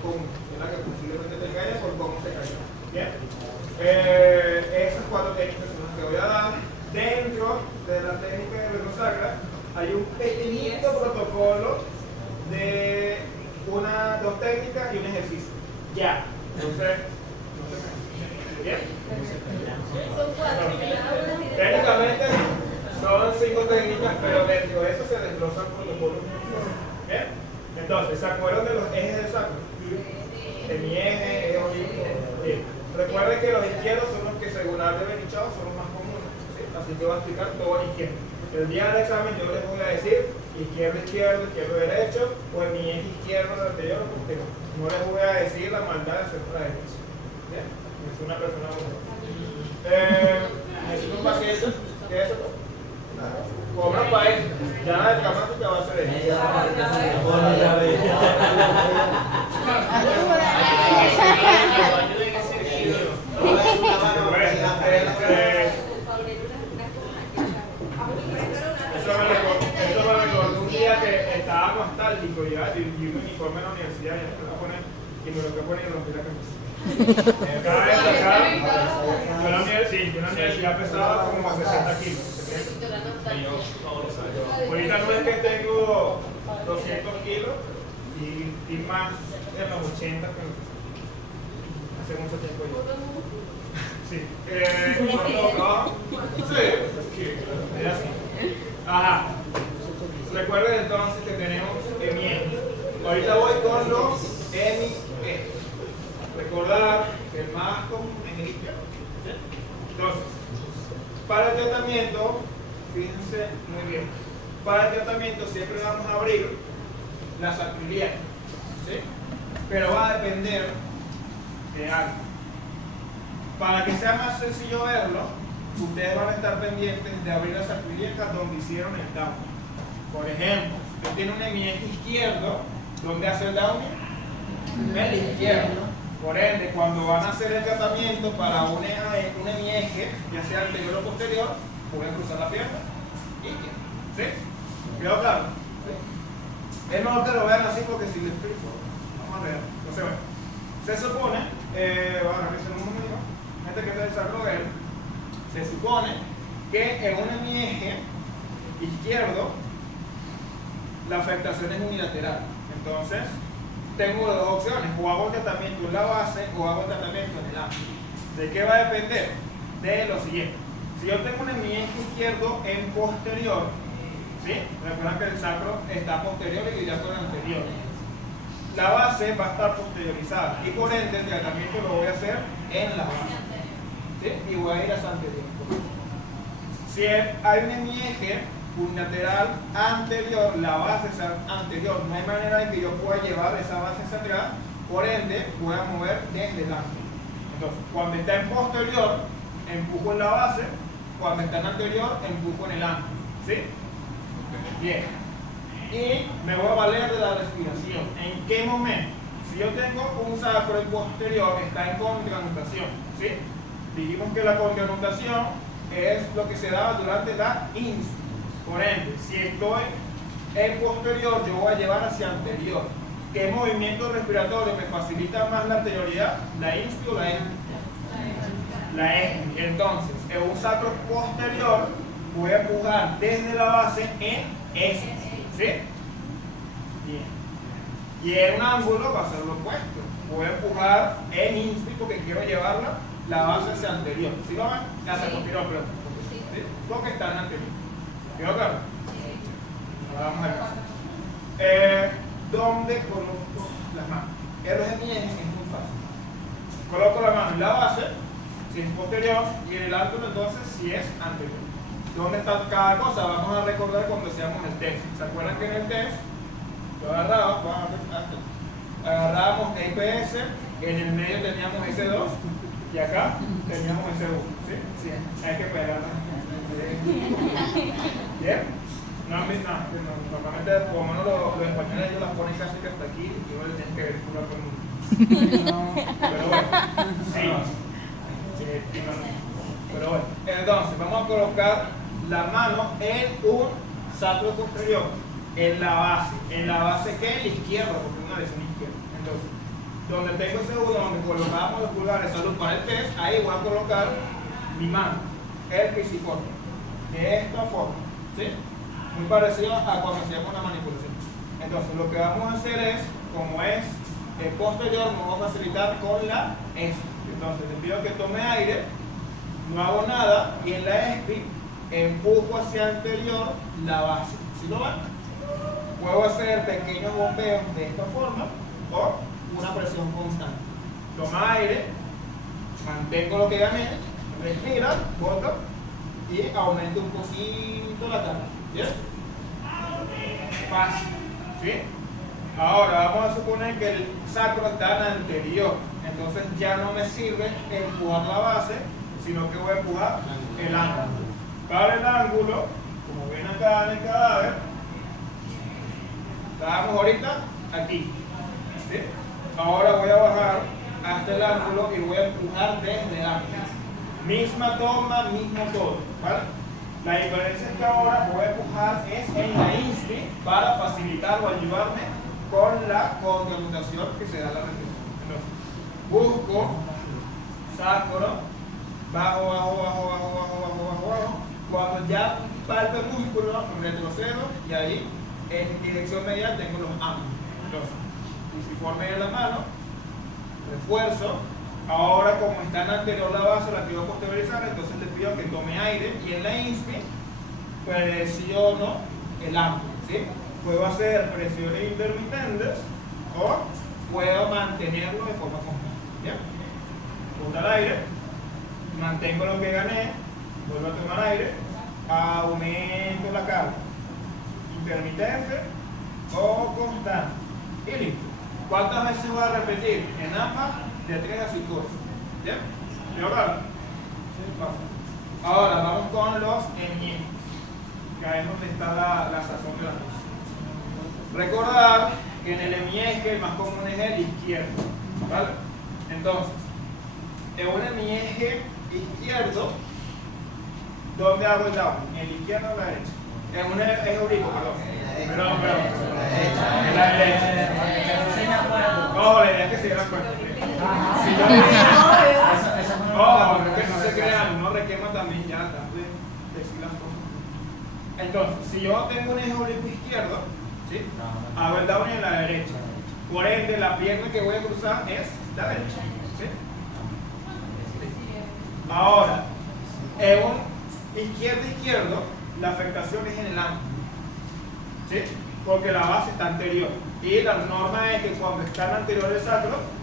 común, es la que posiblemente te caiga por cómo se cayó. Bien, esas 4 técnicas son las que voy a dar. Dentro de la técnica de reunión sacra hay un pequeñito protocolo de 2 técnicas y un ejercicio. Ya, entonces, ¿bien? Técnicamente son 5 técnicas, pero dentro de eso se desglosan protocolos. ¿Bien? Entonces, ¿se acuerdan de los ejes del sacro? De mi eje, eje oblicuo. Bien. Recuerden que los izquierdos son los que, según Alde Benichao, son los más comunes. ¿Sí? Así que voy a explicar todo en izquierdo. El día del examen yo les voy a decir izquierdo, izquierdo, izquierdo, derecho, o en mi eje izquierdo, anterior o posterior. No les voy a decir la maldad de centro a derecha. ¿Bien? Es una persona buena. Necesito un paciente. ¿Qué es eso? Cobra para eso. Ya la de gramática va a ser eso. Eso me recordó un día que estaba nostálgico ya, y un uniforme en la universidad y me lo voy a poner y me lo voy a poner y rompí la camisa. Cada vez acá, yo en la universidad pesaba como 60 kilos. Ahorita no es que tengo 200 kilos y más en los 80 que hace mucho tiempo ya. Sí. Sí, es así. Ajá. Recuerden entonces que tenemos hemiejes. Ahorita voy con los hemiejes. Recordar que el más común es el izquierdo. Entonces, para el tratamiento, fíjense muy bien, para el tratamiento siempre vamos a abrir la sacroiliaca, ¿sí? Pero va a depender de algo. Para que sea más sencillo verlo, ustedes van a estar pendientes de abrir la sacroiliaca donde hicieron el downing. Por ejemplo, usted tiene un hemieje izquierdo, ¿dónde hace el downing? El izquierdo. Por ende, cuando van a hacer el tratamiento para un hemieje, ya sea anterior o posterior, pueden cruzar la pierna y ¿sí? ¿Quedó claro? ¿Sí? Es mejor que lo vean así porque si les explico, vamos a ver. Entonces, bueno, se supone, bueno, un momento, gente que está en desarrollo, se supone que en un hemieje izquierdo la afectación es unilateral. Entonces, tengo 2 opciones, o hago el tratamiento en la base o hago el tratamiento en el ángulo. ¿De qué va a depender? De lo siguiente. Si yo tengo un hemieje izquierdo en posterior, ¿sí? Recuerden que el sacro está posterior y ya con el anterior. La base va a estar posteriorizada y por ende el tratamiento lo voy a hacer en la base, ¿sí? Y voy a ir hacia anterior. Si hay un hemieje unilateral anterior, la base es anterior, no hay manera de que yo pueda llevar esa base hacia atrás, por ende voy a mover desde el ángulo. Entonces, cuando está en posterior, empujo en la base, cuando está en anterior, empujo en el ángulo. ¿Sí? Bien. Y me voy a valer de la respiración. ¿En qué momento? Si yo tengo un sacro en posterior, está en contranutación. ¿Sí? Dijimos que la contranutación es lo que se da durante la inspiración. Por ende, si estoy en posterior, yo voy a llevar hacia anterior. ¿Qué movimiento respiratorio me facilita más la anterioridad? ¿La inspiración o la expiración? La expiración. Entonces, en un sacro posterior, voy a empujar desde la base en expiración. ¿Sí? Bien. Y en un ángulo va a ser lo opuesto. Voy a empujar en inspiración porque quiero llevarla la base hacia anterior. ¿Sí lo ven? Hacia posterior, perdón. ¿Sí? Porque está en anterior. ¿Quedó claro? Ahora vamos a ver. ¿Dónde coloco las manos? En los hemiejes es muy fácil. Coloco la mano en la base, si es posterior, y en el ángulo entonces si es anterior. ¿Dónde está cada cosa? Vamos a recordar cuando hacíamos el test. ¿Se acuerdan que en el test lo agarrábamos EPS, en el medio teníamos S2 y acá teníamos S1? ¿Sí? Sí, hay que pegarla. ¿Bien? No han visto nada. Normalmente, por lo menos los españoles ellos las ponen casi que hasta aquí y uno le tienen que calcular con uno. Pero bueno, sí. Pero bueno, entonces vamos a colocar la mano en un sacro posterior, en la base. ¿En la base qué? En la izquierda, porque es una lesión izquierda. Entonces, donde tengo ese 1, donde colocamos los pulgares salud para el test, ahí voy a colocar mi mano, el pisiforme, de esta forma, ¿sí? Muy parecido a cuando hacíamos una manipulación. Entonces, lo que vamos a hacer es, como es posterior, me voy a facilitar con la ESPI. Entonces, les pido que tome aire, no hago nada, y en la ESPI empujo hacia anterior la base. ¿Sí lo ven? Puedo hacer pequeños bombeos de esta forma o una presión constante. Toma aire, mantengo lo que gané, respira, bota y aumento un poquito la carga. ¿Bien? Fácil. ¿Sí? Ahora vamos a suponer que el sacro está en anterior. Entonces ya no me sirve empujar la base, sino que voy a empujar el ángulo. Para el ángulo, como ven acá en el cadáver, estábamos ahorita aquí. ¿Sí? Ahora voy a bajar hasta el ángulo y voy a empujar desde el ángulo. Misma toma, mismo todo. ¿Vale? La diferencia es que ahora voy a empujar es en la INSPI para facilitar o ayudarme con la contramutación que se da la respiración. Entonces, busco, sacro, bajo, bajo, bajo, bajo, bajo, bajo, bajo, bajo. Cuando ya palpe el músculo, retrocedo y ahí en dirección medial tengo los ángulos. Entonces, pisiforme en la mano, refuerzo. Ahora, como está en anterior la base, la quiero posteriorizar, entonces le pido que tome aire y en la INSPI presiono el ángulo. ¿Sí? Puedo hacer presiones intermitentes o puedo mantenerlo de forma constante. ¿Ya? Botar el aire, mantengo lo que gané, vuelvo a tomar aire, aumento la carga. Intermitente o constante. Y listo. ¿Cuántas veces voy a repetir? En ambas, de 3 a 5 veces. ¿Bien? ¿Veo claro? Ahora vamos con los hemiengos, que ahí es donde está la sazón de la cosa. Recordar que en el hemiesque el más común es el izquierdo. ¿Vale? Entonces, en un hemiesque izquierdo, ¿dónde hago el down? ¿En el izquierdo o en la derecha? En un eurico, perdón. Perdón. En la derecha. No, la idea es que se dieran cuenta. Si yo que no se crean, no requema también ya, de decir las cosas. Entonces, si yo tengo un eje oblicuo izquierdo, ¿sí? Hago el down en la derecha. Por ende, la pierna que voy a cruzar es la derecha. ¿Sí? Ahora, en un izquierdo, la afectación es en el ángulo. ¿Sí? Porque la base está anterior. Y la norma es que cuando está en anterior el sacro,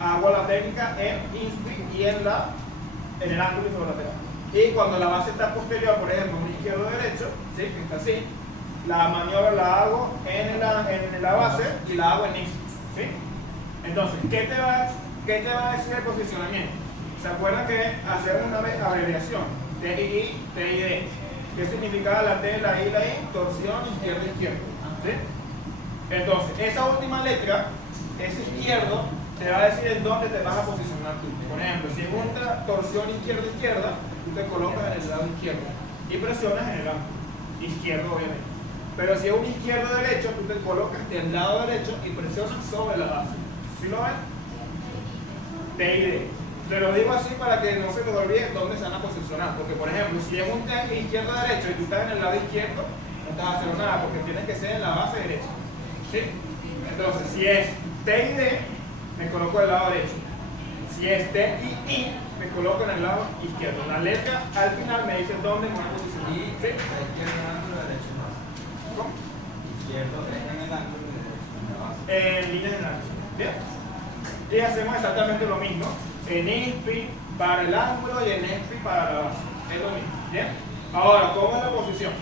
hago la técnica en INSPI y en el ángulo isolateral. Y cuando la base está posterior, por ejemplo, un izquierdo-derecho, ¿sí? Que está así, la maniobra la hago en la base y la hago en INSPI. ¿Sí? Entonces, ¿qué te va a decir el posicionamiento? ¿Se acuerdan que hacemos una abreviación? TI, TID. ¿Qué significaba la T, la I, la I? Torsión izquierdo-izquierdo. ¿Sí? Entonces, esa última letra, ese izquierdo, te va a decir en dónde te vas a posicionar tú. Por ejemplo, si es una torsión izquierdo-izquierda, tú te colocas en el lado izquierdo y presionas en el ángulo izquierdo, obviamente. Pero si es un izquierdo-derecho, tú te colocas del lado derecho y presionas sobre la base. ¿Sí lo ven? TID. Te lo digo así para que no se les olvide dónde se van a posicionar. Porque, por ejemplo, si es un T izquierdo-derecho y tú estás en el lado izquierdo, no estás haciendo nada porque tienes que ser en la base derecha. ¿Sí? Entonces, si es TID, me coloco del lado derecho. Si es TII, me coloco en el lado izquierdo. La letra al final me dice dónde me voy a posicionar. ¿Sí? Izquierdo en el ángulo, derecho en la base. ¿Cómo? Izquierdo en el ángulo y derecho en la base. En líneas de análisis. ¿Bien? Y hacemos exactamente lo mismo. En INSPI para el ángulo y en ESPI para la base. Es lo mismo. ¿Bien? Ahora, ¿cómo es la posición?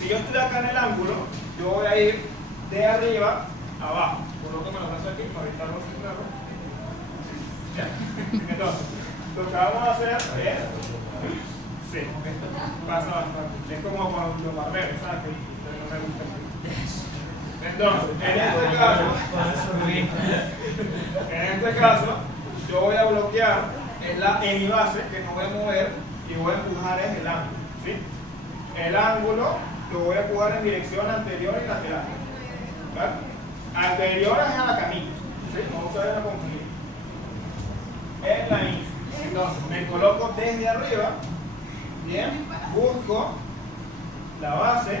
Si yo estoy acá en el ángulo, yo voy a ir de arriba a abajo. Colóqueme los brazos aquí para evitar los centrales. ¿Bien? Entonces, lo que vamos a hacer es... Sí, esto pasa bastante. Es como con los barberos, ¿sabes? Que no me gusta. Entonces, en este caso, yo voy a bloquear en mi base, que no voy a mover, y voy a empujar en el ángulo. ¿Sí? El ángulo lo voy a empujar en dirección anterior y lateral. ¿Vale? Anterior es a la camilla. ¿Sí? Vamos a ver la desde arriba, bien, busco la base,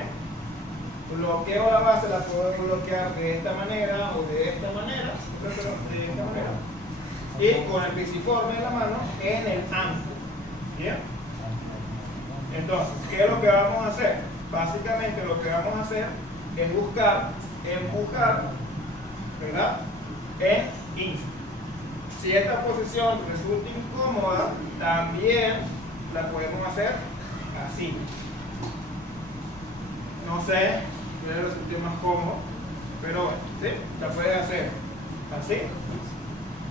bloqueo la base, la puedo bloquear de esta manera o de esta manera, de esta manera, y con el pisiforme en la mano en el ángulo, bien. Entonces, ¿qué es lo que vamos a hacer? Básicamente lo que vamos a hacer es buscar, empujar, ¿verdad? En insta. Si esta posición resulta incómoda, también la podemos hacer así. No sé, puede resultar más cómodo, pero bueno, ¿sí? La puedes hacer así.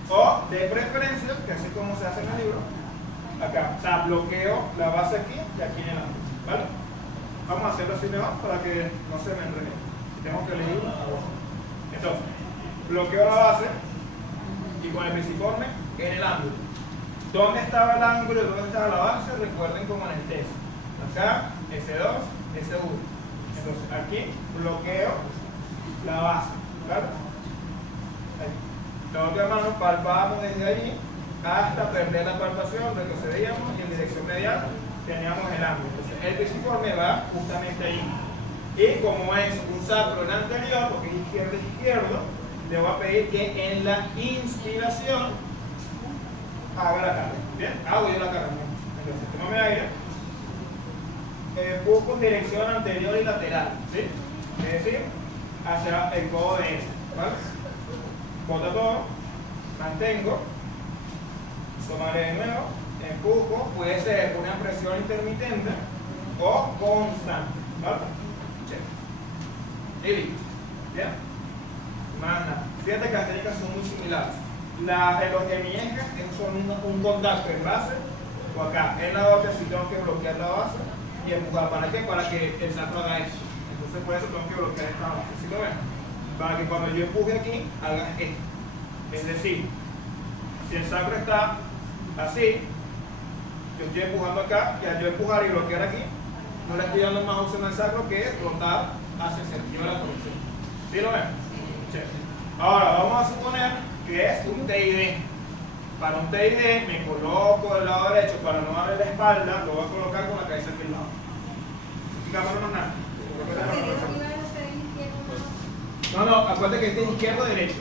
O de preferencia, que así como se hace en el libro, acá. O sea, bloqueo la base aquí y aquí en el ángulo, ¿vale? Vamos a hacerlo así mejor para que no se me enrede. Tengo que elegir una. Entonces, bloqueo la base y con el pisiforme en el ángulo. ¿Dónde estaba el ángulo y dónde estaba la base? Recuerden como en el test. Acá, S2, S1. Entonces, aquí bloqueo la base, ¿claro? Ahí. La otra mano palpamos desde allí hasta perder la palpación, retrocedíamos y en dirección medial teníamos el ángulo. Entonces, el pisiforme va justamente ahí. Y como es un sacro en anterior, porque es izquierdo, le voy a pedir que en la inspiración haga la carga. Bien, hago yo la carga. Entonces, tómame aire. Busco en dirección anterior y lateral, ¿sí? Es decir, hacia el codo de este, ¿vale? Bota todo, mantengo, tomaré de nuevo, empujo, puede ser una presión intermitente o constante, ¿vale? Check. Y listo, ¿bien? Más nada. Fíjate que las técnicas son muy similares. Los hemiengas son un contacto en base o acá. En la otra sí tengo que bloquear la base y empujar. ¿Para qué? Para que el sacro haga eso. Entonces por eso tengo que bloquear esta base. ¿Sí lo ven? Para que cuando yo empuje aquí, haga esto. Es decir, si el sacro está así, yo estoy empujando acá, y al yo empujar y bloquear aquí, no le estoy dando más opción al sacro que rotar hacia el sentido de la conexión. ¿Sí lo ven? Sí. Ahora vamos a suponer que es un TID. Para un TID me coloco del lado derecho para no darle la espalda, lo voy a colocar con la cabeza aquí al lado. Fijémonos nada. No, acuérdate que este es izquierdo-derecho.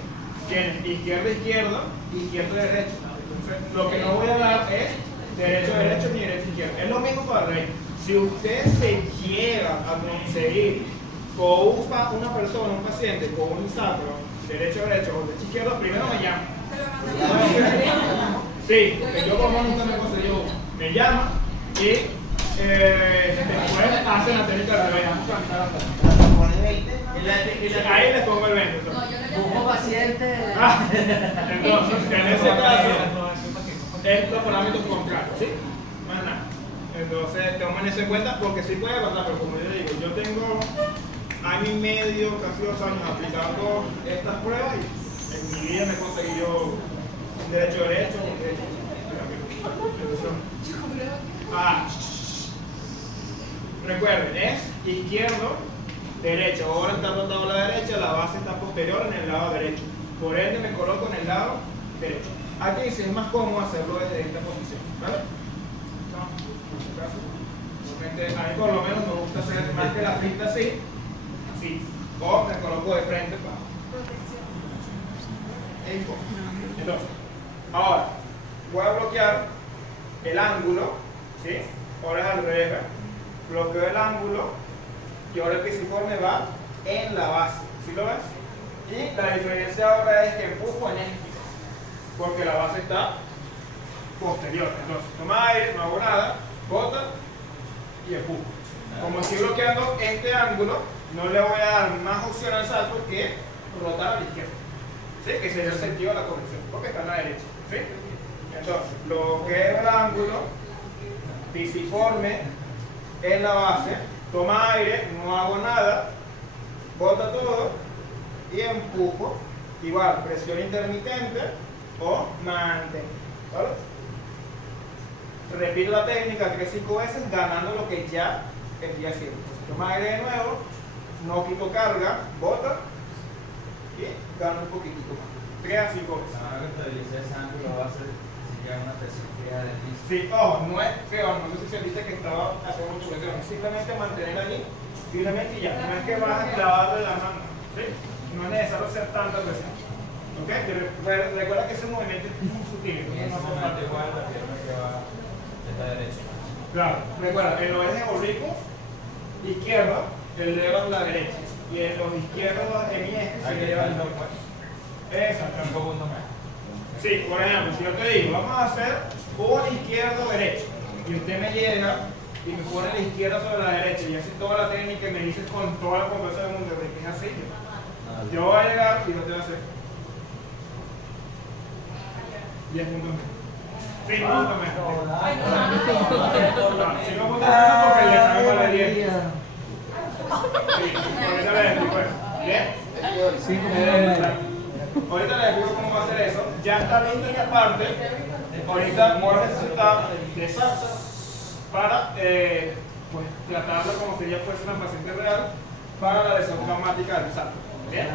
Tienes izquierdo-izquierdo y izquierdo-derecho. Entonces, lo que no voy a dar es derecho-derecho ni derecho-izquierdo. Es lo mismo para el rey. Si ustedes se llegan a conseguir con una persona, un paciente, con un sacro, derecho-derecho o derecho-izquierdo, primero me llama. Sí, porque yo como nunca me conseguí, me llama y después hacen la técnica de revés. Vamos a cantar hasta. Ahí les pongo el 20. Busco paciente. Entonces, en ese caso, estos parámetros contrarios, ¿sí? Más nada. Entonces, tomen eso en cuenta porque sí puede pasar, pero como yo digo, yo tengo año y medio, casi 2 años aplicando estas pruebas y en mi vida me he conseguido un derecho-derecho, un derecho. Recuerden, es izquierdo, derecho. Ahora está rotado a la derecha, la base está posterior en el lado derecho. Por ende me coloco en el lado derecho. Aquí sí es más cómodo hacerlo desde esta posición, ¿vale? No, en este caso, a mí por lo menos me gusta hacer más que la frita así, o me coloco de frente para entonces, ahora voy a bloquear el ángulo, ¿sí? Ahora es al revés, bloqueo el ángulo y ahora el pisiforme va en la base, ¿sí lo ves? Y la diferencia ahora es que empujo en este, porque la base está posterior. Entonces, toma aire, no hago nada, bota y empujo. Como estoy bloqueando este ángulo, no le voy a dar más opción al salto que rotar a la izquierda, ¿sí? Que sería el sentido de la conexión, porque está en la derecha, ¿sí? Entonces, bloqueo el ángulo, pisiforme en la base, toma aire, no hago nada, bota todo y empujo, igual, presión intermitente o mantengo, ¿vale? Repito la técnica 3-5 veces, ganando lo que ya estoy haciendo. Entonces, toma aire de nuevo, no quito carga, bota y gano un poquitito más. 3 a 5 veces. Ahora que estabilice ese ángulo va a ser, si Ya una perspectiva de vista. Sí, ojo, no es peor, no sé si se dice que estaba haciendo mucho peor, es simplemente mantener allí, simplemente y ya, no es que vas a clavarle la mano, ¿sí? No es necesario hacer tanta presión, ¿ok? Recuerda que ese movimiento es muy sutil, Y en entonces no ese hace momento falta. igual la pierna que va de esta derecha. Claro, recuerda, en los ejes oblicuos, izquierda, el dedo en la derecha, y en los izquierdos en mi eje se Aquí lleva el está, dedo. pues. Exactamente. 5 puntos más. Sí, por ejemplo, si yo te digo, vamos a hacer un izquierdo-derecho, y usted me llega y me pone la izquierda sobre la derecha, y hace toda la técnica y me dice con toda la conversa del mundo de que es así, yo voy a llegar y no te voy a hacer 10 puntos menos. 5 puntos menos. 5 puntos menos porque el examen vale 10. Sí, ahorita les explico eso. ¿Bien? Ahorita les explico cómo va a hacer eso. Ya está listo esta parte. Ahorita voy a necesitar de salsa para pues, tratarlo como sería fuese una paciente real para la lesión traumática del salto. ¿Bien?